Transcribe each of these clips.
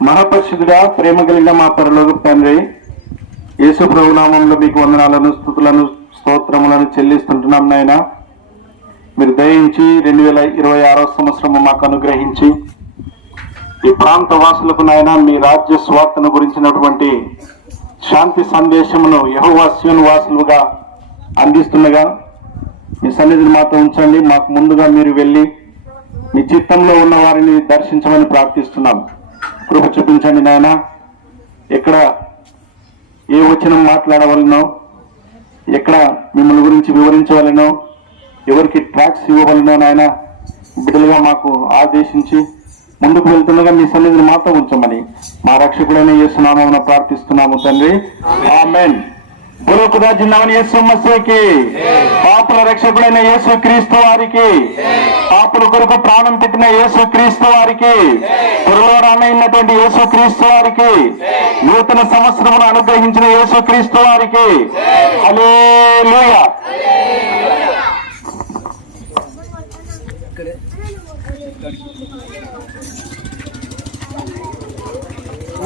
మహాపరిశుద్ధుడా ప్రేమ కలిగిన మా పరలోక తండ్రి యేసు ప్రభునామంలో మీకు వందనాలను స్థుతులను స్తోత్రములను చెల్లిస్తుంటున్నాం నాయన. మీరు దయించి రెండు వేల ఇరవై ఆరో సంవత్సరము మాకు అనుగ్రహించి ఈ ప్రాంత వాసులకు నాయన మీ రాజ్య స్వార్థను గురించినటువంటి శాంతి సందేశమును యహోవాస్యుని వాసులుగా అందిస్తుండగా మీ సన్నిధిని మాతో ఉంచండి. మాకు ముందుగా మీరు వెళ్ళి మీ చిత్తంలో ఉన్న వారిని దర్శించమని ప్రార్థిస్తున్నాం. కృప చూపించండి నాయన. ఎక్కడ ఏ వచనం మాట్లాడవలనో ఎక్కడ మిమ్మల్ని గురించి వివరించవలనో ఎవరికి ట్రాక్స్ ఇవ్వవలనో నాయన బిడ్డలుగా మాకు ఆదేశించి ముందుకు వెళ్తుండగా మీ సన్నిధిని మాతో ఉంచమని మా రక్షకుడైన యేసునామం ప్రార్థిస్తున్నాము తండ్రి. ఆమెన్. బులో ఖుదా జిన్నామని యేసు మసీకి పాపుల రక్షకుడైన యేసు క్రీస్తు వారికి. పాపుల కొరకు ప్రాణం పెట్టిన యేసు క్రీస్తు వారికి. త్వరలో రానైనటువంటి యేసు క్రీస్తు వారికి. నూతన సంవత్సరమును అనుగ్రహించిన యేసు క్రీస్తు వారికి.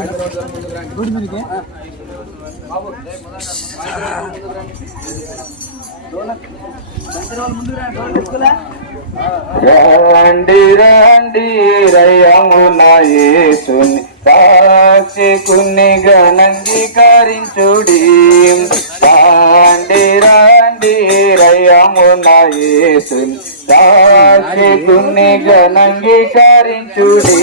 హల్లెలూయా రండి రండి రయమున సాక్షికుని గణంగీకరించుడి. రండి రండి రయమున సాక్షికుని గణంగీకరించుడి.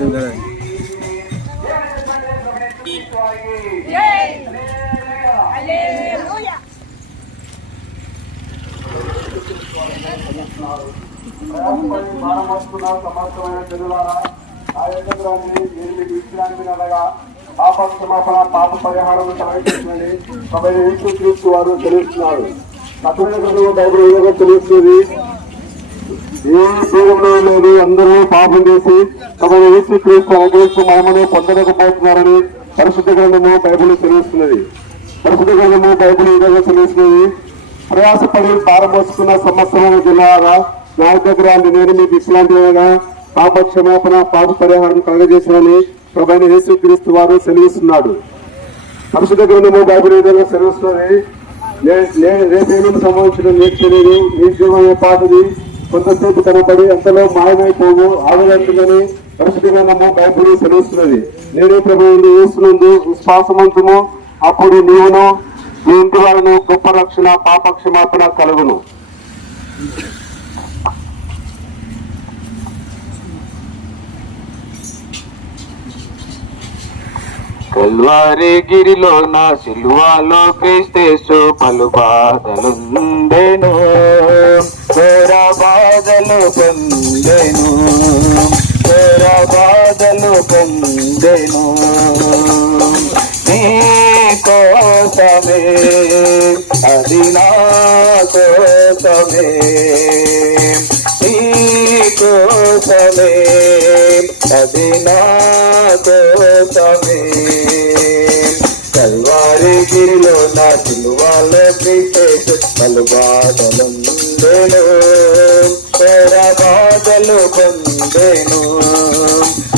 అంగీకరించుడి Aleluya. సమస్తమైన జనులారా ఆయగ్రాన్ని విశ్రాంతి అనగా పాప క్షమాపణ పాప పరిహారం సమర్పించమని సభ్యులు వారు తెలుస్తున్నారు కఠిన బైబిల్ ఏ తెలుస్తుంది ఏ జీవంలో లేదు అందరూ పాపం చేసి తమ యేసు క్రీస్తు అనుగ్రహించి మనమని పొందలేకపోతున్నారని పరిశుద్ధ గ్రంథము బైబిల్ తెలియస్తున్నది పరిశుద్ధ గ్రంథము బైబిల్ ఈ విధంగా తెలుస్తున్నది. ప్రయాసపడి పారమోసుకున్న సంవత్సరం జిల్లారా నా దగ్గర నేను మీకు ఇట్లాంటిగా పాప క్షమాపణ పాప పరిహారం కలగజేశానని ప్రభైన యేసు క్రీస్తు వారు సెలవిస్తున్నాడు. పరిశుద్ధ గ్రంథము బైబిల్ ఈ విధంగా సెలవిస్తున్నది నే- రేపేమేమి సంభవించడం నీకు తెలియదు. జీవం ఏ పాటది కొంతసేపు కనపడి అంతలో మాయమైపోవు ఆవిరంటుందని పరిశుద్ధ గ్రంథము బైబిల్ సెలవిస్తున్నది. నేనే ప్రభు వేస్తున్నందు విశ్వాసవంతము అప్పుడు నీవును నీ ఇంటి వారిని గొప్ప రక్షణ పాప క్షమాపణ కలుగును. కల్వారి గిరిలో నా సిల్వాలో క్రీస్తేసు పలు బాధలుండెను. బాధలు పొందెను ఘోర బాధలు పొందెను. నీ కోసమే అది నా కోసమే. నీ కోసమే అది నా కోసమే. కల్వారి గిరిలో నా సిలువాలో ప్రీతే పలు బాధలుండెను పెర బాధలు పొందేను.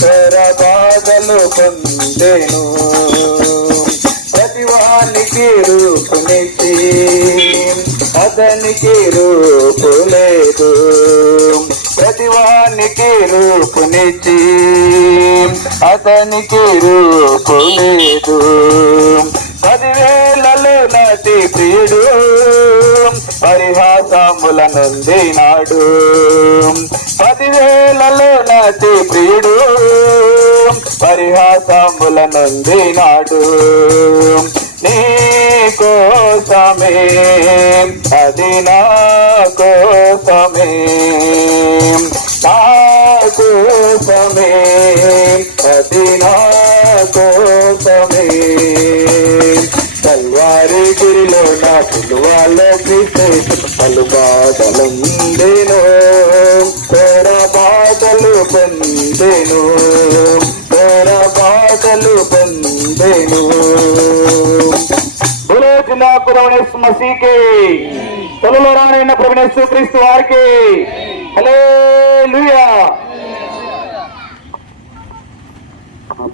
పెర బాధలు పొందెను ప్రతివానికి రూపునిచ్చి అతనికి రూపు లేదు. ప్రతివానికి రూపునిచ్చి అతనికి రూపు లేదు. పదివేలలో నటి ప్రియుడు పరిహాసముల నుండి. నాడు పదివేలలో నాటి ప్రియుడు పరిహాసముల నొందినాడు నీ కోసమే అది నా కోసమే. నా కోసమే అది నా కోసమే. కల్వారి గురిలో నా పిలువాలో పలు బాధలుండెను కోర బాధలు పొందేను. కోర బాధలు పొందేను. బులో జిల్లా మసీకి తొలలో రానైన ప్రవణేశ్వర క్రీస్తు వారికి హలో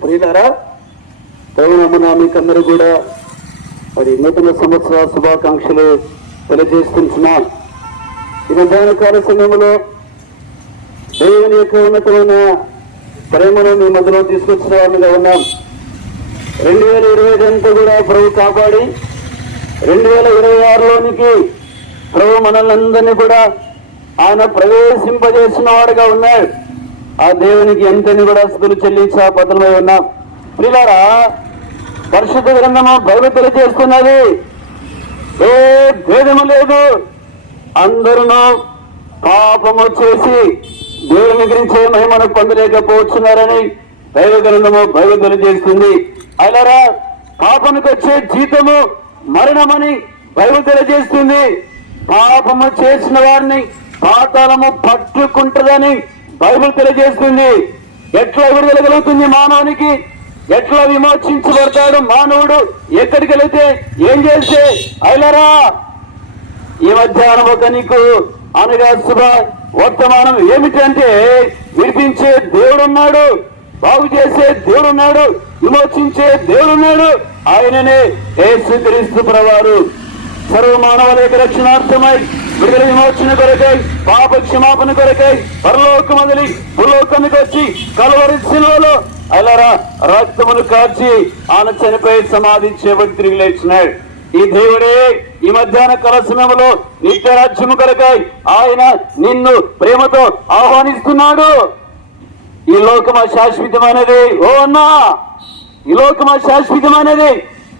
ప్రియులారా ప్రభునమ్మున మీకందరూ కూడా మరి నూతన సంవత్సర శుభాకాంక్షలు తెలియజేస్తున్నా ఈ మధ్యాహ్న కాల సమయంలో దేవుని యొక్క ఉన్నతమైన ప్రేమను మీ మధ్యలో తీసుకొచ్చిన వారిగా ఉన్నాం. రెండు వేల ఇరవై ఐదు అంతా కూడా ప్రభు కాపాడి రెండు వేల ఇరవై ఆరులోనికి ప్రభు మనల్ని అందరినీ కూడా ఆయన ప్రవేశింపజేసిన వాడుగా ఉన్నాడు. ఆ దేవునికి ఎంతని కూడా స్థుతులు చెల్లించా బదులమై ఉన్నాం. పిల్లరా పరిశుద్ధ గ్రంథము బయలు తెలియజేస్తున్నది. ఏ భేదము లేదు. అందరూ పాపము చేసి దేవుని గురించి మహిమను పొందలేకపోతున్నారని దైవ గ్రంథము బయలు తెలియజేస్తుంది. అలారా పాపనికి వచ్చే జీతము మరణమని బైబిల్ తెలియజేస్తుంది. పాపము చేసిన వారిని పాతాళము పట్టుకుంటుందని బైబిల్ తెలియజేస్తుంది. ఎట్లా విడుదల కలుగుతుంది మానవునికి? ఎట్లా విమోచించబడతాడు మానవుడు. ఎక్కడికి వెళితే ఏం చేస్తే? అయిలరా ఈ మధ్యాహ్నం ఒక నీకు అనగా శుభ వర్తమానం ఏమిటంటే విడిపించే దేవుడున్నాడు బాగు చేసే దేవుడున్నాడు విమోచించే దేవుడున్నాడు. ఆయననే యేసుక్రీస్తు ప్రవారు సర్వ మానవుల యొక్క రక్షణార్థమై విడుదల విమోచన కొరకై పాప క్షమాపణ కొరకై పరలోక మొదలి భూలోకానికి వచ్చి కలవరి శిలువలో అలరా రక్తమును కాచి ఆయన చనిపోయి సమాధి చేపట్టి తిరిగి లేచినాడు. ఈ దేవుడే ఈ మధ్యాహ్న కలసనములో నిత్య రాజ్యము కొరకాయి ఆయన నిన్ను ప్రేమతో ఆహ్వానిస్తున్నాడు. ఈ లోకమా శాశ్వతమైనది ఓ అన్నా ఈ లోకమా శాశ్వతమైనది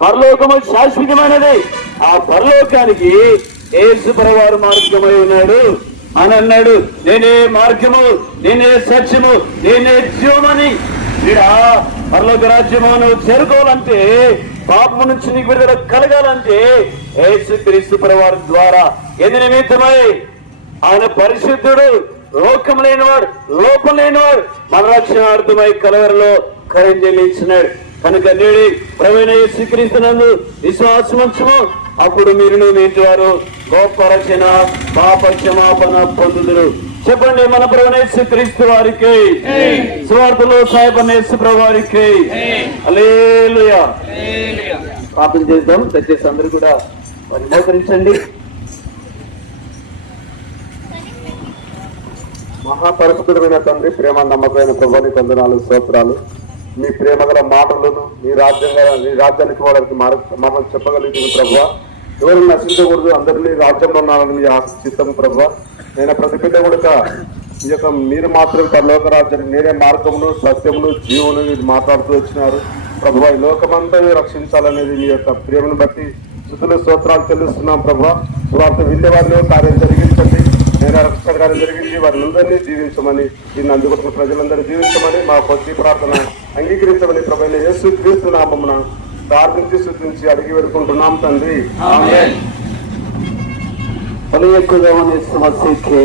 పరలోకము శాశ్వతమైనది ఆ పరలోకానికి ఏసు పరవారు మార్గమై ఉన్నాడు. అని అన్నాడు నేనే మార్గము నేనే సత్యము నేనే జీవమని వీడా పరలోక రాజ్యమాను చేరుకోవాలంటే పాపము నుంచి నీకు విడుదల కలగాలంటే ఏసు క్రీస్తు పరవారి ద్వారా ఎందు నిమిత్తమై ఆయన పరిశుద్ధుడు లోకం లేనివాడు లోపం లేనివాడు మన రక్షణార్థమై కలవరలో కరం చెల్లించినాడు కనుక నేడి ప్రవీణ స్వీకరిస్తున్నందు విశ్వాసవంశము అప్పుడు మీరు మీ ఇంటి వారు గొప్ప రక్షణ పాప క్షమాపణ పొందుదురు. చెప్పండి మన ప్రభునేసి క్రీస్తు వారికి. స్వార్థలో సాయపనేసి ప్రభు వారికి. ప్రార్థన చేద్దాం. దయచేసి అందరూ కూడా మరి మోకరించండి. మహాపరిశుద్ధమైన తండ్రి ప్రేమ నమ్మకమైన ప్రభుని కొందనాలు స్తోత్రాలు. మీ ప్రేమ గల మాటలను మీ రాజ్యం మీ రాజ్యానికి పోవడానికి మార్గ మమ్మల్ని చెప్పగలిగింది ప్రభు ఎవరు నశించకూడదు అందరినీ రాజ్యంలో ఉన్నారని మీ చిత్తం ప్రభు. నేను ప్రతి బిడ్డ కూడా ఈ యొక్క మీరు మాత్రం పరలోక రాజ్యం నేనే మార్గమును సత్యమును జీవును మీరు మాట్లాడుతూ వచ్చినారు. ప్రభు ఈ లోకమంతా రక్షించాలనేది మీ యొక్క ప్రేమను బట్టి స్థుతులు స్తోత్రాలు చెల్లిస్తున్నాం ప్రభు. సువార్త విందే వారిలో కార్యం జరిగించండి. నేను రక్షణ కార్యం జరిగించి వారిని జీవించమని దీన్ని అందుకుంటున్న ప్రజలందరూ జీవించమని మా కొద్ది ప్రార్థన అంగీకరించమని ప్రభు యేసు క్రీస్తు నామమున ప్రార్థించి శుద్ధించి అడిగి వేడుకుంటున్నాం తండ్రి. పని ఎక్కువగా సమస్యకి.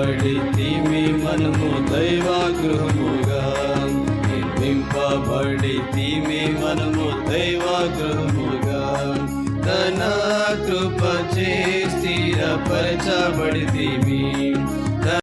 నిర్మింపబడితిమి మనము దైవాగృహముగా నిర్మింపబడితిమి మనము దైవాగృహముగా తన కృప చే స్థిరపరచబడితిమి